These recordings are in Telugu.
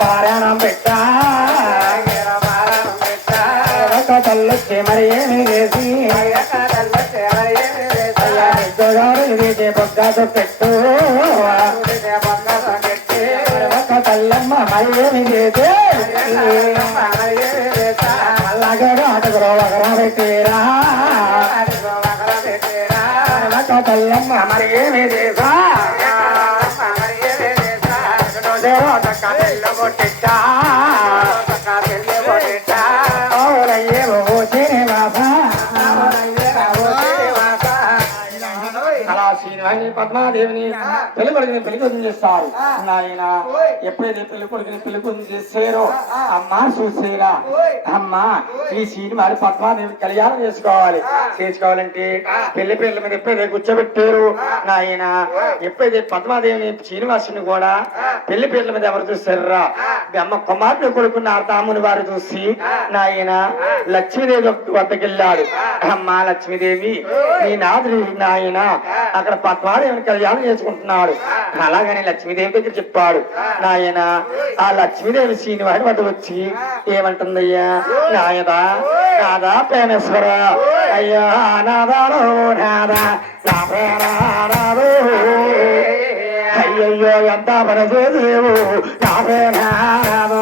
పారాయణం పెట్టా తల్లొచ్చే మరి ఏమి చేసి బొగ్గతో పెట్టు తల్లమ్మ మరి ఏమి చేసి అలాగే అటుకులో ఒకరా పెట్టేరా తల్లమ్మ మరి ఏమి చేసా కొట్టిట్టా అలా శ్రీనివాసిని పద్మాదేవిని పెళ్లి కొడుకుని పెళ్లి కొడుకుని చేస్తారు. నాయన ఎప్పుడైతే పెళ్లి కొడుకుని పెళ్లి కొడుకుని చేసారో అమ్మా చూసేరా అమ్మా ఈ శ్రీనివారి పద్మాదేవి కళ్యాణం చేసుకోవాలంటే పెళ్లి పేర్ల మీద ఎప్పుడైతే కూర్చోబెట్టారు నాయన ఎప్పుడైతే పద్మాదేవిని శ్రీనివాసుని కూడా పెళ్లి పేర్ల మీద ఎవరు చూస్తారా అమ్మ కుమారుడు కొడుకున్న తాముని వారు చూసి నాయన లక్ష్మీదేవి వద్దకెళ్ళాడు. అమ్మా లక్ష్మీదేవి నీ నాదుడు నాయన అక్కడ పద్మాదేవిని కళ్యాణం చేసుకుంటున్నాడు. అలాగని లక్ష్మీదేవి దగ్గర చెప్పాడు. నాయన ఆ లక్ష్మీదేవి శ్రీనివాడి వద్ద వచ్చి ఏమంటుందయ్యా నాయదా నాదా పేనేశ్వర అయ్యా నాదాలో నాదా నా పేనాడు అయ్యయ్యో ఎంత పని చేసేవు నా పేనాడు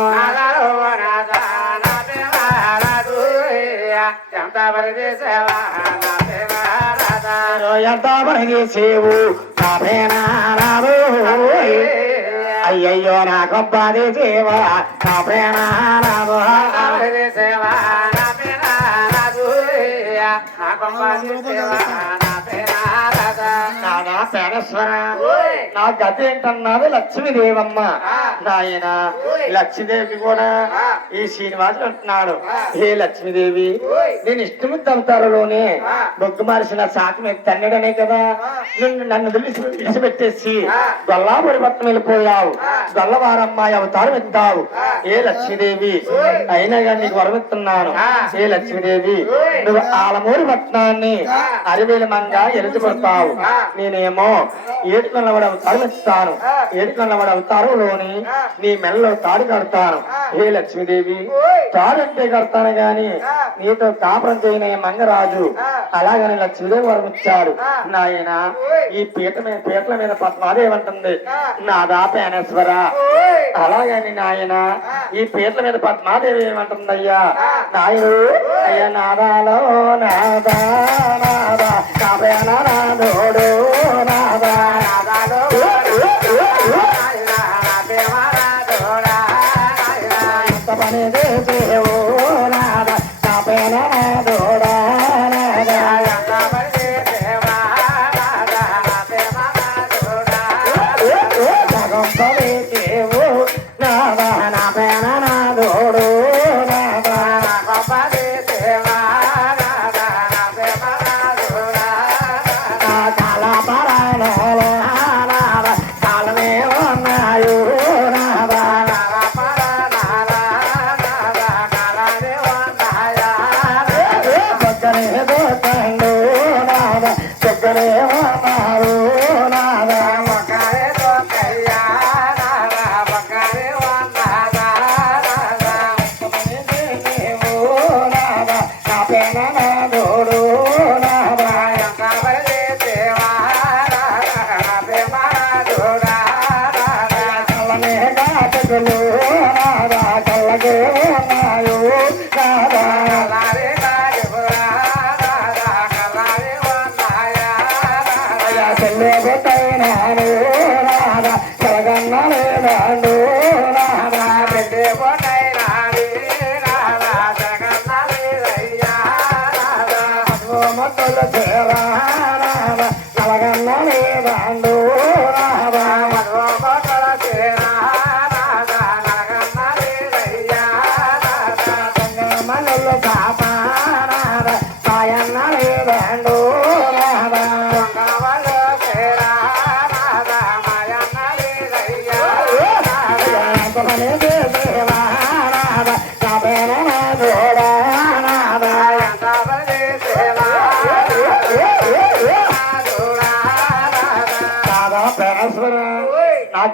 ఎంత పని చేసేవా ఎంత పని చేసేవు నా పేనాడు అయ్యయ్యో నా గొప్పది సేవా నా పేనాడు సేవా నా పేనాడు నా గొప్పది సేవా నా గతి ఏంటన్నది లక్ష్మీదేవమ్మ. నాయన లక్ష్మీదేవికి కూడా ఈ శ్రీనివాసుడు అంటున్నాడు, హే లక్ష్మీదేవి నేను ఇష్టముద్ద అవతారంలోనే బొగ్గు మార్చిన శాఖ మీద తన్నడనే కదా నన్ను విడిచిపెట్టేసి గొల్లాపూడి పట్టణం వెళ్ళిపోయావు. గొల్లవారమ్మాయి అవతారం ఎత్తావు. ఏ లక్ష్మీదేవి అయినా కానీ నీకు వరమిస్తున్నాను. ఏ లక్ష్మీదేవి నువ్వు ఆలమూరి పట్టణాన్ని అరివేల మంగా ఎలుచుకొడతావు. నేనేమో ఏడుకొండవాడు అవతారం ఇస్తాను. ఏడుకొండవాడు అవతారంలోని నీ మెల్లో తాడు కడతాను. హే లక్ష్మీదేవి తాడంటే కడతాను గాని నీతో కాపురం చేయని మంగరాజు. అలాగని లక్ష్మీదేవి వరం ఇచ్చాడు. నాయన ఈ పీటల మీద పద్మాదేవి అంటుంది నాదా పేనేశ్వర. అలాగని నాయన ఈ పీటల మీద పద్మాదేవి ఏమంటుందయ్యా నాయుడు అయ్యా నాదాలో నాదా నాదా నా పేనాడోడు నాదా ఎంత పని చేసేవో నాదా నా పేనాడోడా Hello.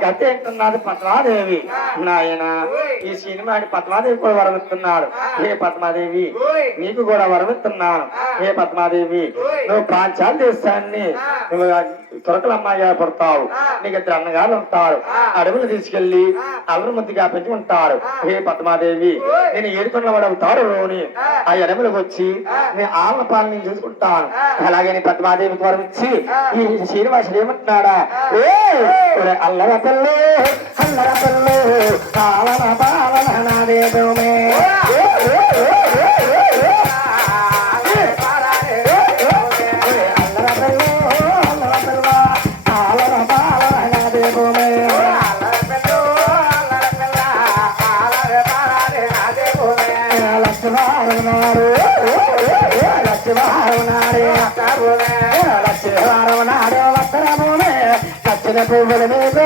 కథ ఏంటున్నది పద్మాదేవి. నాయన ఈ సినిమాని పద్మాదేవి కూడా వరమిస్తున్నాడు. హే పద్మాదేవి నీకు కూడా వరమిస్తున్నాను. హే పద్మాదేవి నువ్వు పాంచాల దేశాన్ని నువ్వు తొరకల అమ్మాయిగా పడతావు. నీకు ఇద్దరు అన్నగారు ఉంటారు. అడవులు తీసుకెళ్లి అల్లరి ముద్దుగా పెంచి ఉంటారు. హే పద్మాదేవి నేను ఏడుకున్న వాడు అవుతాడు లోని ఆ ఎడమలకు వచ్చి నేను ఆళ్ళ పాలన చూసుకుంటాను. అలాగే నీ పద్మాదేవికి వరమిచ్చి ఈ శ్రీనివాసుడు ఏమంటున్నాడా అల్లర పిల్లు అల్లర పిల్లు పాలన పాలన నాదేమే పువ్వుల మీద